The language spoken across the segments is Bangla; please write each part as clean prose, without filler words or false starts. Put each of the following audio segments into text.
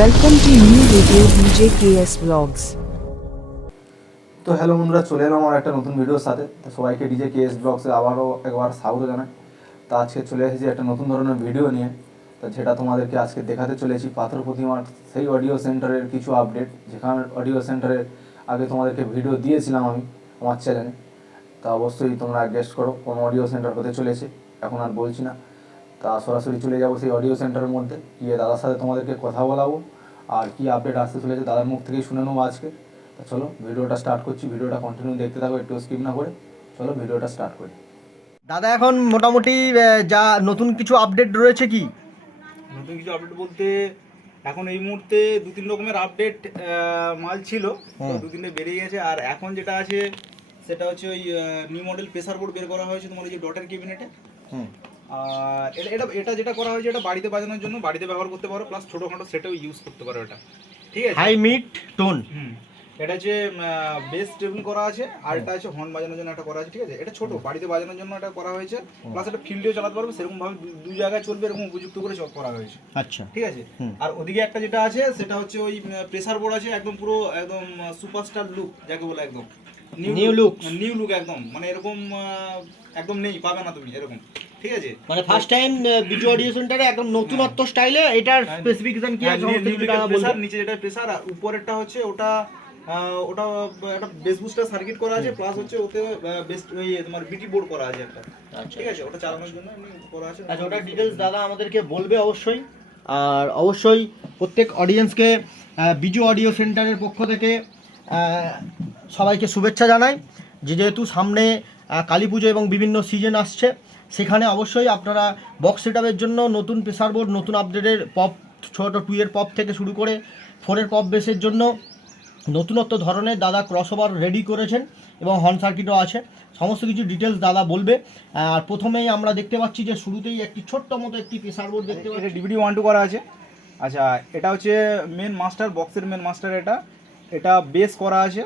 Welcome to new video DJKS Vlogs. তো হ্যালো বন্ধুরা, চলে এলাম আমার একটা নতুন ভিডিওর সাথে। তো সবাইকে DJKS ব্লগসে আবারও একবার স্বাগত জানাই। তো আজকে চলে এসেছি একটা নতুন ধরনের ভিডিও নিয়ে। তো যেটা তোমাদেরকে আজকে দেখাতে চলেছি পাথর প্রতিমার সেই অডিও সেন্টারের কিছু আপডেট, যেখানে অডিও সেন্টারের আগে তোমাদেরকে ভিডিও দিয়েছিলাম আমি আমার চ্যানেলে। তা অবশ্যই তোমরা গেস্ট করো কোন অডিও সেন্টার হতে চলেছে, এখন আর বলছি না। তা সরাসরি চলে যাবো সেই অডিও সেন্টারের মধ্যে, গিয়ে দাদার সাথে তোমাদেরকে কথা বলাবো আর কি আপডেট আসতে চলেছে দাদার মুখ থেকেই শুনে নেবো আজকে। তা চলো ভিডিওটা স্টার্ট করছি, ভিডিওটা কন্টিনিউ দেখতে থাকো, একটু স্কিপ না করে। চলো ভিডিওটা স্টার্ট করি। দাদা এখন মোটামুটি যা নতুন কিছু আপডেট রয়েছে কি? নতুন কিছু আপডেট বলতে এখন এই মুহূর্তে দু তিন রকমের আপডেট মাল ছিল, তো দু তিনটে বেরিয়ে গেছে। আর এখন যেটা আছে সেটা হচ্ছে ওই নিউ মডেল প্রেসার বোর্ড বের করা হয়েছে তোমার ওই যে ডটের ক্যাবিনেটে। আর এটা যেটা করা হয়েছে এটা বাড়িতে বাজানোর জন্য, বাড়িতে ব্যবহার করতে পারো, প্লাস ছোটোখাটো সেটাও ইউজ করতে পারো এটা, ঠিক আছে। High mid tone. এটা হচ্ছে বেস টেবিল করা আছে, আর এটা আছে হর্ন বাজানোর জন্য একটা করা আছে, ঠিক আছে। এটা ছোট বাড়িতে বাজানোর জন্য এটা করা হয়েছে, প্লাস এটা ফিল্ডেও চালাতে পারবে, সেরকম ভাবে দুই জায়গায় চলবে এরকম উপযুক্ত করে করা হয়েছে। আচ্ছা, ঠিক আছে। আর ওদিকে একটা যেটা আছে সেটা হচ্ছে ওই প্রেসার বোর্ড আছে, একদম পুরো একদম সুপারস্টার লুক যাকে বলে, একদম নিউ লুক একদম, মানে এরকম একদম নেই, পাবে না তুমি এরকম, ঠিক আছে। মানে ফার্স্ট টাইম ভিডিও অডিও সেন্টারে একদম নতুনত্ব স্টাইলে এটার স্পেসিফিকেশন কি আছে? প্রেসার নিচে যেটা প্রেসার, আর উপরেরটা হচ্ছে ওটা একটা বেস বুস্টার সার্কিট করা আছে, প্লাস হচ্ছে ওতে বেস্ট ওই তোমার বিটি বোর্ড করা আছে একটা, ঠিক আছে। ওটা চালানোর জন্য করা আছে। আচ্ছা, ওটার ডিটেলস দাদা আমাদেরকে বলবে অবশ্যই। আর অবশ্যই প্রত্যেক অডিয়েন্সকে বিজু অডিও সেন্টারের পক্ষ থেকে সবাইকে শুভেচ্ছা জানাই। যেহেতু সামনে কালী পুজো এবং বিভিন্ন সিজন আসছে, সেখানে অবশ্যই আপনারা বক্স সেটআপের জন্য নতুন প্রেসার বোর্ড, নতুন আপডেটের পপ, ছোটো 2 এর পপ থেকে শুরু করে 4 এর পপ বেসের জন্য নতুনত্ব ধরনের দাদা ক্রসওভার রেডি করেছেন এবং হর্ন সার্কিটও আছে। সমস্ত কিছু ডিটেলস দাদা বলবে। আর প্রথমেই আমরা দেখতে পাচ্ছি যে শুরুতেই একটি ছোট্ট মতো একটি প্রেসার বোর্ড দেখতে পাচ্ছি, এটা ডিভিডি 1 2 করা আছে। আচ্ছা, এটা হচ্ছে মেন মাস্টার, বক্সের মেন মাস্টার। এটা বেস করা আছে,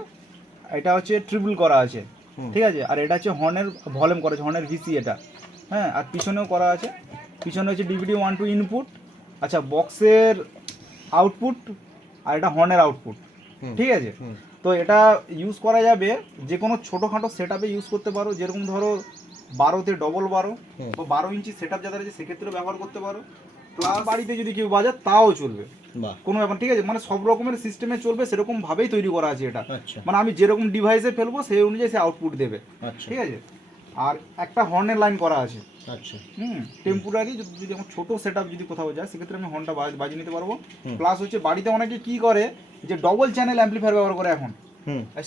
এটা হচ্ছে ট্রিপল করা আছে, ঠিক আছে। আর এটা হচ্ছে হর্নের ভলিউম করা আছে, হর্নের ভিসি এটা, হ্যাঁ। আর পিছনেও করা আছে, পিছনে হচ্ছে ডিভিডি 1 2 ইনপুট, আচ্ছা বক্সের আউটপুট, আর এটা হর্নের আউটপুট, ঠিক আছে। তো এটা ইউজ করা যাবে যে কোনো ছোটোখাটো সেট আপে ইউজ করতে পারো, যেরকম ধরো 12 ডবল 12 বা 12 ইঞ্চি সেট আপ যাদের আছে সেক্ষেত্রে ব্যবহার করতে পারো, প্লাস বাড়িতে যদি কেউ বাজায় তাও চলবে, কোনো ব্যাপার, ঠিক আছে। মানে সব রকমের সিস্টেমে চলবে, সেরকম ভাবেই তৈরি করা আছে এটা। মানে আমি যেরকম ডিভাইসে ফেলবো সেই অনুযায়ী সে আউটপুট দেবে, ঠিক আছে। আর একটা হর্নের লাইন করা আছে, আচ্ছা। টেম্পোরারি যদি আমার ছোটো সেট আপ যদি কোথাও যায় সেক্ষেত্রে আমি হর্নটা বাজিয়ে নিতে পারবো। প্লাস হচ্ছে বাড়িতে অনেকে কি করে যে ডবল চ্যানেল অ্যাম্পলিফায়ার ব্যবহার করে এখন,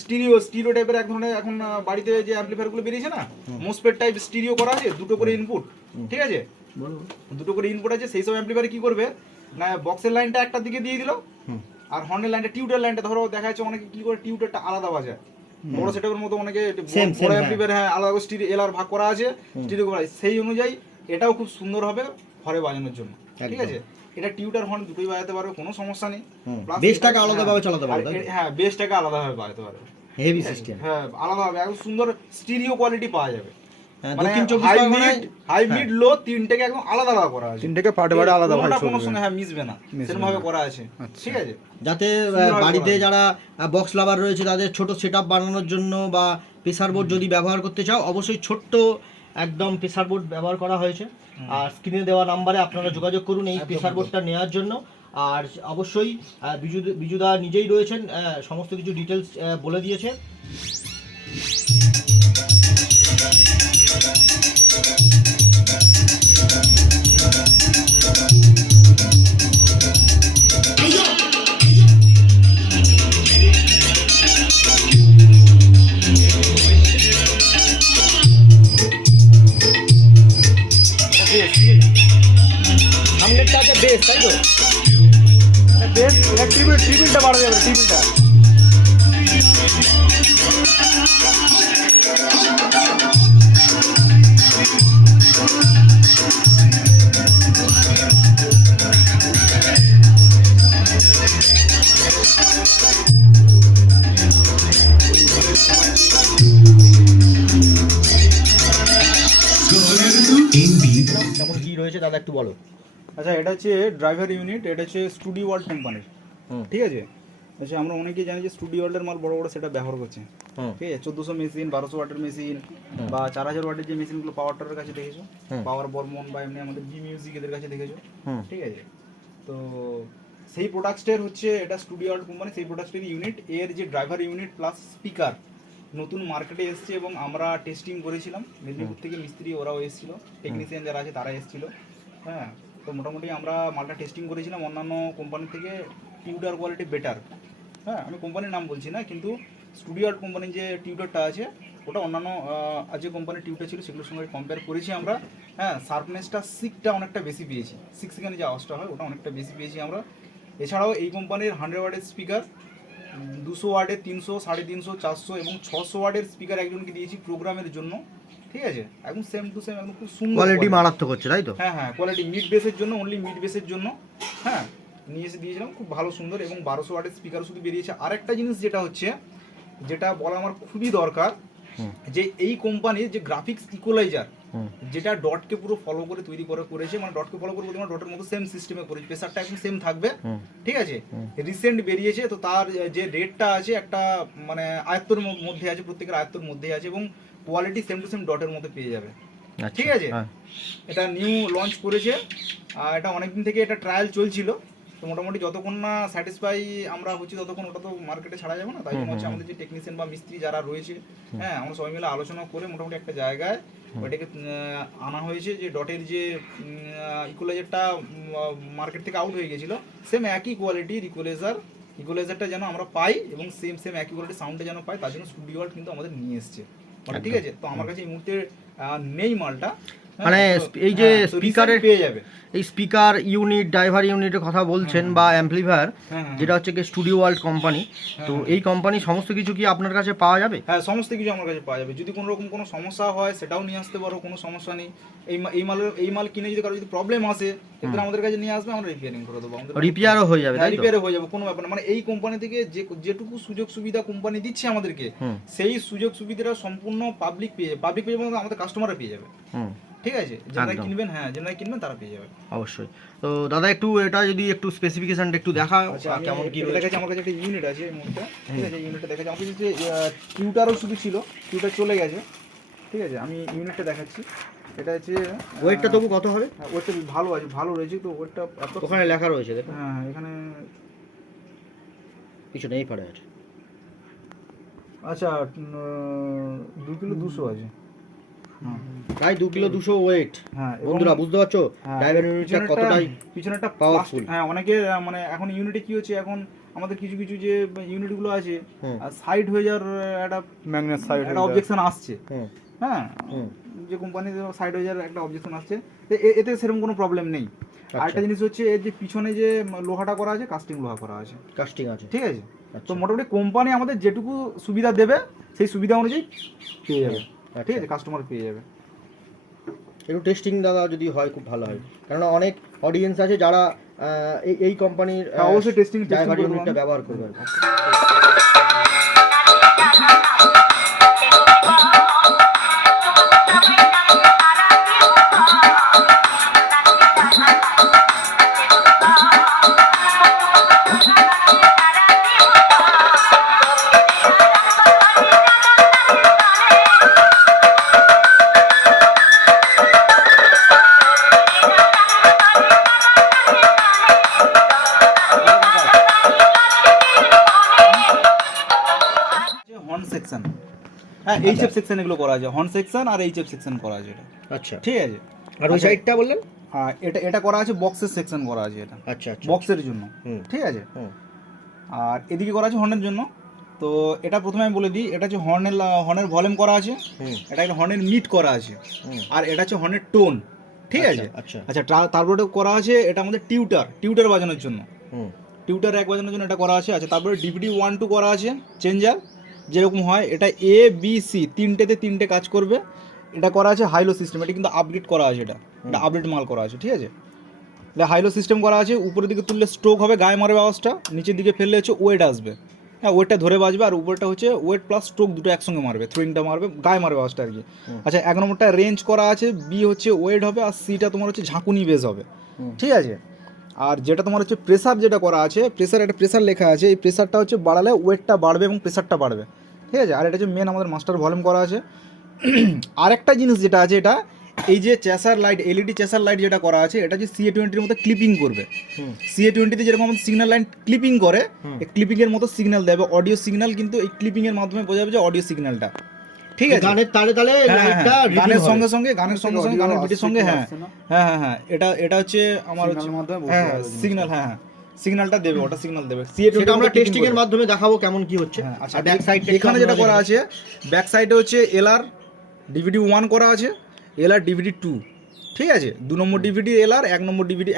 স্টিরিও টাইপের এক ধরনের এখন বাড়িতে যে অ্যাম্পলিফায়ারগুলো বেরিয়েছে না, মোসফেট টাইপ স্টিরিও করা আছে, দুটো করে ইনপুট, ঠিক আছে, দুটো করে ইনপুট আছে। সেই সব অ্যাম্পলিফায়ার কি করবে না, বক্সের লাইনটা একটা দিকে দিয়ে দিল, আর হর্নের লাইনটা, টিউটার লাইনটা ধরো দেখা যাচ্ছে অনেকে কি করে টিউটারটা আলাদা বাজায়, বড় সেটআপের মতো অনেকে বড় অ্যাম্পলিফায়ার, হ্যাঁ, আলাদা করে স্টিরিও এলআর ভাগ করা আছে, স্টিরিও করা আছে, সেই অনুযায়ী এটাও খুব সুন্দর হবে ঘরে বাজানোর জন্য, ঠিক আছে। এটা টিউটার হর্ন দুটোই বাজাতে পারবে, কোনো সমস্যা নেই। বেসটাকে আলাদাভাবে চালাতে পারবে, হ্যাঁ, বেসটাকে আলাদাভাবে বাজাতে পারবে, হেভি সিস্টেম, হ্যাঁ, আলাদাভাবে একদম সুন্দর স্টিরিও কোয়ালিটি পাওয়া যাবে। মানে হাই মিড লো তিনটাকে একদম আলাদা আলাদা করা আছে, তিনটাকে পার্ট পার্ট আলাদা ভাবে চলবে, কোনো সঙ্গে হ্যাঁ মিশবে না, সেরকম ভাবে করা আছে, ঠিক আছে। যাতে বাড়িতে যারা বক্স লাভার রয়েছে তাদের ছোট সেটআপ বানানোর জন্য বা প্রেসার বোর্ড যদি ব্যবহার করতে চাও, অবশ্যই ছোট্ট একদম প্রেসার বোর্ড ব্যবহার করা হয়েছে। আর স্ক্রিনে দেওয়া নাম্বারে আপনারা যোগাযোগ করুন এই প্রেসার বোর্ডটা নেওয়ার জন্য। আর অবশ্যই বিজুদা নিজেই রয়েছেন, সমস্ত কিছু ডিটেলস বলে দিয়েছে। সামনেরটা আছে বেস, তাই তো? বেস ট্রিপলটা বাড়া যাবে, ট্রিপলটা কেমন কি রয়েছে দাদা একটু বলো। আচ্ছা, এটা হচ্ছে ড্রাইভার ইউনিট, এটা হচ্ছে স্টুডিও ওয়ার্ল্ড কোম্পানির। ঠিক আছে। আচ্ছা, আমরা অনেকেই জানি যে স্টুডিও ওয়ার্ল্ডের মাল বড় বড় সেটা ব্যবহার করছে। ঠিক আছে, 1400 মেশিন, 1200 ওয়াটের মেশিন বা 4000 ওয়াটের যে মেশিনগুলো পাওয়ার টারের কাছে দেখেছো, পাওয়ার বর্মন বা এমনি আমাদের জি মিউজিক এদের কাছে দেখেছো। ঠিক আছে, তো সেই প্রোডাক্টসের হচ্ছে এটা স্টুডিও ওয়ার্ল্ড কোম্পানি, সেই প্রোডাক্টসের ইউনিট, এর যে ড্রাইভার ইউনিট প্লাস স্পিকার নতুন মার্কেটে এসছে এবং আমরা টেস্টিং করেছিলাম। মেদিনীপুর থেকে মিস্ত্রি ওরাও এসেছিলো, টেকনিশিয়ান যারা আছে তারা এসেছিলো। হ্যাঁ, তো মোটামুটি আমরা মালটা টেস্টিং করেছিলাম অন্যান্য কোম্পানি থেকে টিউটার কোয়ালিটি বেটার। হ্যাঁ, আমি কোম্পানির নাম বলছি না, কিন্তু স্টুডিও আর্ট কোম্পানির যে টিউটারটা আছে ওটা অন্যান্য যে কোম্পানির টিউটার ছিল সেগুলোর সঙ্গে কম্পেয়ার করেছি আমরা। হ্যাঁ, শার্পনেসটা সিকটা অনেকটা বেশি পেয়েছি, 6 সেকেন্ডে যে আওয়াজটা হয় ওটা অনেকটা বেশি পেয়েছি আমরা। এছাড়াও এই কোম্পানির 100 ওয়াটের স্পিকার, 200 ওয়াটের, 300, 350, 400 এবং 600 ওয়াটের স্পিকার একজনকে দিয়েছি প্রোগ্রামের জন্য। ঠিক আছে, একদম সেম টু সেম, একদম খুব সুন্দর কোয়ালিটি মারাত্মক হচ্ছে, তাই তো? হ্যাঁ হ্যাঁ, কোয়ালিটি মিড বেসের জন্য, অনলি মিড বেসের জন্য। হ্যাঁ, নিয়ে এসে দিয়েছিলাম, খুব ভালো সুন্দর, এবং 1200 ওয়াটের স্পিকার শুধু বেরিয়েছে। আরেকটা জিনিস যেটা হচ্ছে, যেটা বলা আমার খুবই দরকার, যে এই কোম্পানির যে গ্রাফিক্স ইকুয়ালাইজার, যেটা ডটকে পুরো ফলো করে তৈরি করেছে, মানে ডটকে ফলো করে বলতে ডটের মতো সেম সিস্টেমে করেছে, প্রেসারটা একদম সেম থাকবে। ঠিক আছে, রিসেন্ট বেরিয়েছে, তো তার যে রেটটা আছে একটা মানে আয়ত্তর মধ্যে আছে, প্রত্যেকের আয়ত্তর মধ্যে আছে, এবং কোয়ালিটি সেম টু সেম ডটের মধ্যে পেয়ে যাবে। ঠিক আছে, এটা নিউ লঞ্চ করেছে, আর এটা অনেকদিন থেকে এটা ট্রায়াল চলছিল। তো মোটামুটি যতক্ষণ না স্যাটিসফাই আমরা হচ্ছি ততক্ষণ ওটা তো মার্কেটে ছাড়া যাবে না। তাই জন্য হচ্ছে আমাদের যে টেকনিশিয়ান বা মিস্ত্রি যারা রয়েছে, হ্যাঁ, আমরা সবাই মিলে আলোচনা করে মোটামুটি একটা জায়গায় ওইটাকে আনা হয়েছে, যে ডটের যে ইকুয়ালাইজারটা মার্কেট থেকে আউট হয়ে গেছিলো, সেম একই কোয়ালিটির ইকুয়ালাইজারটা যেন আমরা পাই, এবং সেম একই কোয়ালিটির সাউন্ডটা যেন পাই, তার জন্য স্টুডিও ওয়ার্ল্ড কিন্তু আমাদের নিয়ে এসছে। ঠিক আছে, তো আমার কাছে এই মুহূর্তে নেই মালটা, মানে এই যে স্পিকারের পেয়ে যাবে, এই স্পিকার ইউনিট, ড্রাইভার ইউনিটের কথা বলছেন বা অ্যাম্পলিফায়ার, যেটা হচ্ছে কি স্টুডিও ওয়ার্ল্ড কোম্পানি, তো এই কোম্পানি সমস্ত কিছু কি আপনার কাছে পাওয়া যাবে? হ্যাঁ, সমস্ত কিছু আমার কাছে পাওয়া যাবে। যদি কোনো রকম কোনো সমস্যা হয় সেটাও নিয়ে আসতে পারো, কোনো সমস্যা নেই। এই মাল কিনে যদি কারো যদি প্রবলেম আসে, সেটা আমাদের কাছে নিয়ে আসবে, আমরা রিপেয়ারিং করে দেবো। রিপেয়ারও হয়ে যাবে, তাই তো? রিপেয়ারও হয়ে যাবে, কোনো ব্যাপার না। মানে এই কোম্পানি থেকে যেটুকু সুযোগ সুবিধা কোম্পানি দিচ্ছে আমাদেরকে, সেই সুযোগ সুবিধাটা সম্পূর্ণ পাবলিক পেয়ে যাবে, আমাদের কাস্টমাররা পেয়ে যাবে। ঠিক আছে, যারা কিনবেন, হ্যাঁ, যারা কিনবেন তারা পেয়ে যাবে অবশ্যই। তো দাদা একটু এটা যদি একটু স্পেসিফিকেশনটা একটু দেখা, কেমন কি রয়েছে। আমার কাছে একটা ইউনিট আছে এই মুহূর্তে। ঠিক আছে, ইউনিটটা দেখাচ্ছি। আমার কাছে টিউটারও শুধু ছিল, টিউটার চলে গেছে। ঠিক আছে, আমি ইউনিটটা দেখাচ্ছি। এটা হচ্ছে ওয়েটটা তবু কত হবে? ওয়েটটা ভালো আছে, ভালো রয়েছে। তো ওয়েটটা ওখানে লেখা রয়েছে, দেখুন। হ্যাঁ, এখানে কিছু নেই, পড়ে আছে। আচ্ছা, 2 কিলো 200 আছে। প্রায় 2 কিলো 200 ওয়েট। হ্যাঁ বন্ধুরা বুঝতে পারছো ড্রাইভার ইউনিটটা কতটাই পিছনেরটা পাওয়ারফুল। হ্যাঁ, অনেকে মানে এখন ইউনিটে কি হচ্ছে, এখন আমাদের কিছু কিছু যে ইউনিটগুলো আছে সাইড হয়ে যাওয়ার একটা ম্যাগনেট সাইড একটা অবজেকশন আসছে। হ্যাঁ, যে কোম্পানি সাইড হয়ে যাওয়ার একটা অবজেকশন আসছে, এতে সেরকম কোনো প্রবলেম নেই। আরেকটা জিনিস হচ্ছে, এর যে পিছনে যে লোহাটা করা আছে, কাস্টিং লোহা করা আছে, কাস্টিং আছে। ঠিক আছে, তো মোটামুটি কোম্পানি আমাদের যেটুকু সুবিধা দেবে সেই সুবিধা অনুযায়ী পেয়ে যাবে। ঠিক আছে, কাস্টমার পেয়ে যাবে। একটু টেস্টিং দাদা যদি হয় খুব ভালো হয়, কারণ অনেক অডিয়েন্স আছে যারা এই কোম্পানির অবশ্যই টেস্টিং ড্রাইভার ইউনিটটা ব্যবহার করবে। হর্ন সেকশন, হ্যাঁ, এইচএফ সেকশন এগুলো করা আছে, হর্ন সেকশন আর এইচএফ সেকশন করা আছে এটা। আচ্ছা, ঠিক আছে, আর ওই সাইডটা বললেন? হ্যাঁ, এটা করা আছে বক্সের সেকশন করা আছে এটা। আচ্ছা আচ্ছা, বক্সের জন্য। ঠিক আছে, আর এদিকে করা আছে হর্নের জন্য। তো এটা প্রথমে আমি বলে দিই, এটা হচ্ছে হর্নের ভলিউম করা আছে, এটা একটা হর্নের মিট করা আছে, আর এটা হচ্ছে হর্নের টোন। ঠিক আছে, আচ্ছা আচ্ছা, তারপরে করা আছে এটা আমাদের টিউটার বাজানোর জন্য, টিউটার এক বাজানোর জন্য এটা করা আছে। আচ্ছা, তারপরে ডিভিডি 1 2 করা আছে, চেঞ্জার যেরকম হয়, এটা এ বি সি তিনটে কাজ করবে। এটা করা আছে হাইলো সিস্টেম, এটা কিন্তু আপডেট করা আছে, এটা আপডেট মাল করা আছে। ঠিক আছে, এটা হাইলো সিস্টেম করা আছে। উপরের দিকে তুললে স্ট্রোক হবে, গায়ে মারবে আওয়াজটা, নিচের দিকে ফেললে হচ্ছে ওয়েট আসবে। হ্যাঁ ওয়েটটা ধরে বাজবে, আর উপরটা হচ্ছে ওয়েট প্লাস স্ট্রোক দুটো একসঙ্গে মারবে, থ্রোয়িংটা মারবে, গায়ে মারবে আওয়াজটা আর কি। আচ্ছা 1 নম্বরটা রেঞ্জ করা আছে, বি হচ্ছে ওয়েট হবে, আর সিটা তোমার হচ্ছে ঝাঁকুনি বেস হবে, ঠিক আছে। আর যেটা তোমার হচ্ছে প্রেসার যেটা করা আছে, প্রেসার একটা প্রেসার লেখা আছে, এই প্রেসারটা হচ্ছে বাড়ালে ওয়েটটা বাড়বে এবং প্রেসারটা বাড়বে, ঠিক আছে। আর এটা হচ্ছে মেন আমাদের মাস্টার ভলিউম করা আছে। আরেকটা জিনিস যেটা আছে, এটা এই যে chaser light, LED chaser light যেটা করা আছে, এটা যে CA20 মতো ক্লিপিং করবে। CA20 যেরকম আমাদের সিগন্যাল লাইন ক্লিপিং করে, এই ক্লিপিংয়ের মতো সিগন্যাল দেবে, অডিও সিগন্যাল, কিন্তু এই ক্লিপিংয়ের মাধ্যমে বোঝা যাবে যে অডিও সিগন্যালটা, ঠিক আছে। গানের তালে তালে লাইটটা গানের সঙ্গে সঙ্গে গানের বিটের সঙ্গে, হ্যাঁ এটা হচ্ছে আমার সিগন্যাল, হ্যাঁ সিগন্যালটা দেবে, ওটা সিগন্যাল দেবে। সেটা আমরা টেস্টিং এর মাধ্যমে দেখাবো কেমন কি হচ্ছে। আচ্ছা ব্যাক সাইড এখানে যেটা করা আছে, ব্যাক সাইডে হচ্ছে LR DVD 1 করা আছে, LR DVD 2, ঠিক আছে। 2 নম্বর DVD LR, 1 নম্বর DVD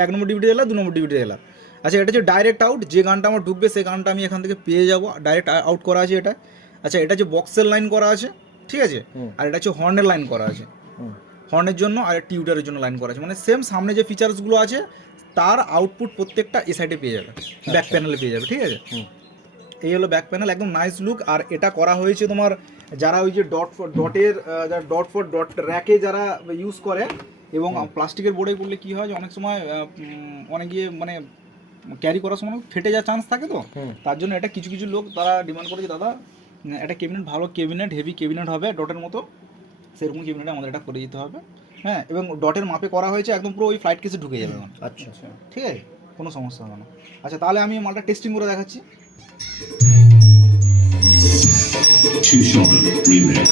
LR, 2 নম্বর DVD LR। আচ্ছা এটা হচ্ছে ডাইরেক্ট আউট, যে গানটা আমার ঢুকবে সেই গানটা আমি এখান থেকে পেয়ে যাবো, ডাইরেক্ট আউট করা আছে এটা। আচ্ছা এটা হচ্ছে বক্সের লাইন করা আছে, ঠিক আছে। আর এটা হচ্ছে হর্নের লাইন করা আছে, হর্নের জন্য আর টিউটারের জন্য লাইন করা আছে, মানে সেম সামনে যে ফিচার্সগুলো আছে তার আউটপুট প্রত্যেকটা এ সাইডে পেয়ে যাবে, ব্যাক প্যানেলে পেয়ে যাবে, ঠিক আছে। এই হলো ব্যাক প্যানেল, একদম নাইস লুক। আর এটা করা হয়েছে তোমার যারা ওই যে ডট র্যাকে যারা ইউজ করে, এবং প্লাস্টিকের বোর্ডে করলে কি হয় যে অনেক সময় অনেক গিয়ে মানে ক্যারি করার সময় ফেটে যাওয়ার চান্স থাকে, তো তার জন্য এটা কিছু কিছু লোক তারা ডিমান্ড করেছে, দাদা একটা ক্যাবিনেট, ভালো ক্যাবিনেট, হেভি ক্যাবিনেট হবে ডটের মতো, সেরকম ক্যাবিনেট আমাদের এটা করে দিতে হবে, হ্যাঁ। এবং ডটের মাপে করা হয়েছে, একদম পুরো ওই ফ্লাইট কেসে ঢুকে যাবে। আচ্ছা ঠিক আছে, কোনো সমস্যা হবে না। আচ্ছা তাহলে আমি মালটা টেস্টিং করে দেখাচ্ছি। Two Shogun Remix.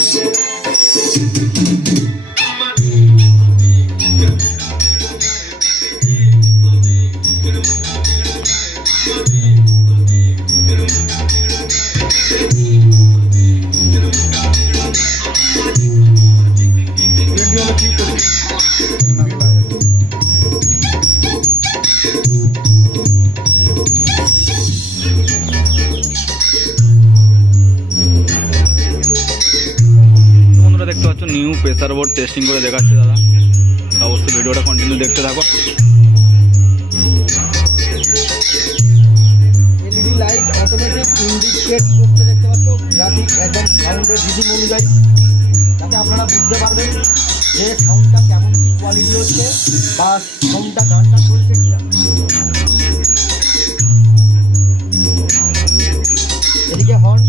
দেখতে পাচ্ছ নিউ প্রেসার বোর্ড টেস্টিং করে দেখাচ্ছে দাদা, অবশ্যই ভিডিওটা কন্টিনিউ দেখতে থাকো। এলইডি লাইট অটোমেটিক ইন্ডিকেট করতে দেখতে পাচ্ছ, গ্রাফিক একদম সাউন্ডের রিডিং অনুযায়ী, যাতে আপনারা বুঝতে পারবেন যে সাউন্ডটা কেমন কি কোয়ালিটি হচ্ছে, বা সাউন্ডটা গানটা চলছে কিনা। এদিকে হর্ন,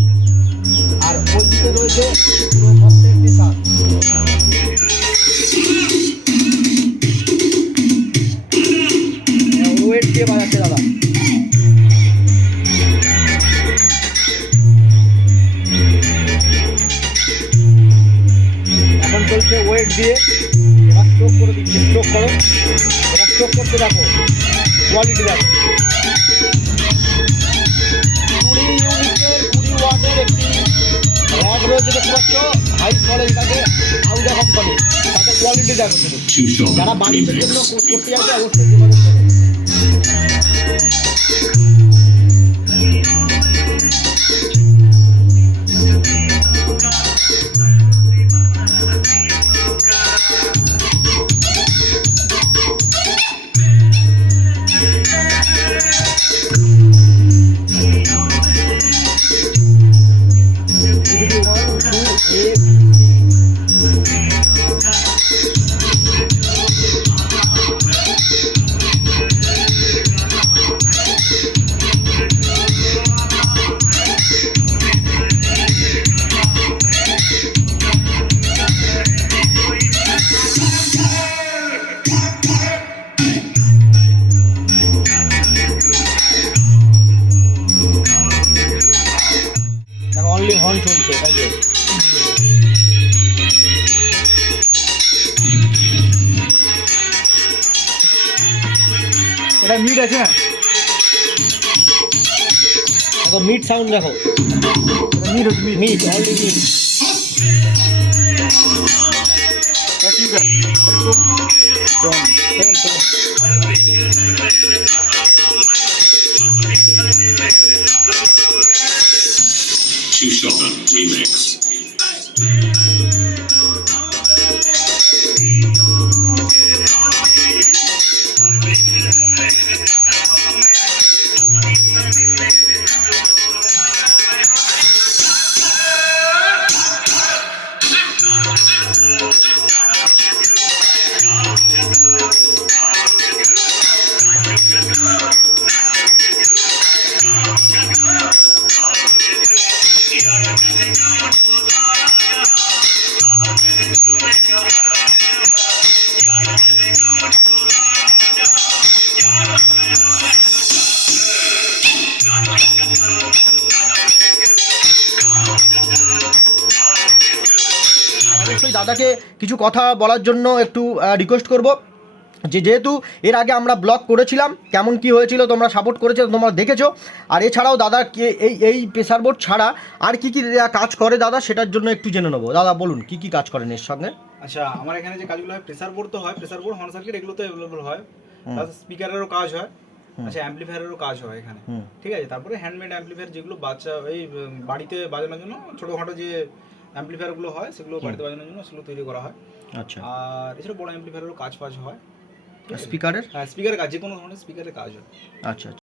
আর ওই দিকে রয়েছে পুরো মস্তের প্রেসার। ওয়েট দিয়ে বাজাচ্ছে দাদা। এখন চলছে ওয়েট দিয়ে, এবার স্ট্রোক করে দিচ্ছে, স্ট্রোক করো, এবার স্ট্রোক করতে দেখো, কোয়ালিটি দেখো। 20 ইউনিটের 20 ওয়াটের একটি র্যাক রয়েছে দেখতে পাচ্ছ, হাই বলে এটাকে, আউডা কোম্পানি, তাদের কোয়ালিটি দেখো শুধু। Two Shogun যারা বাড়িতে জন্য Remix. করতে যাবে অবশ্যই যোগাযোগ করো। অনলি হর্ন চলছে, তাই যে এটা মিড আছে, দেখো মিড সাউন্ড দেখো, মিড হচ্ছে মিড, মিড অনলি মিড। ঠিক আছে। Two Shogun Remix. দাদাকে কিছু কথা বলার জন্য একটু রিকোয়েস্ট করব, যেহেতু এর আগে আমরা ব্লগ করেছিলাম, কেমন কি হয়েছিল তোমরা সাপোর্ট করেছো, তোমরা দেখেছো। আর এছাড়াও দাদা এই প্রেসার বোর্ড ছাড়া আর কি কি কাজ করে দাদা, সেটার জন্য একটু জেনে নেবো। দাদা বলুন কি কি কাজ করেন এর সঙ্গে। আচ্ছা, আমার এখানে যে কাজগুলো হয়, প্রেসার বোর্ড তো হয়, প্রেসার বোর্ড হর্ন সার্কিট এগুলো তো অ্যাভেলেবল হয়, প্লাস স্পিকারেরও কাজ হয়, আচ্ছা অ্যাম্পলিফায়ারেরও কাজ হয় এখানে, ঠিক আছে। তারপরে হ্যান্ডমেড অ্যাম্পলিফায়ার যেগুলো বাচ্চা এই বাড়িতে বাজানোর জন্য ছোটোখাটো যে অ্যাম্পলিফায়ারগুলো হয় সেগুলো বাড়িতে বাজানোর জন্য সেগুলো তৈরি করা হয়। আচ্ছা, আর এছাড়া বড় অ্যাম্পলিফায়ারেরও কাজ হয়। স্পিকারের? হ্যাঁ, স্পিকারের কাজ, যে কোনো ধরনের স্পিকারের কাজ হয়। আচ্ছা।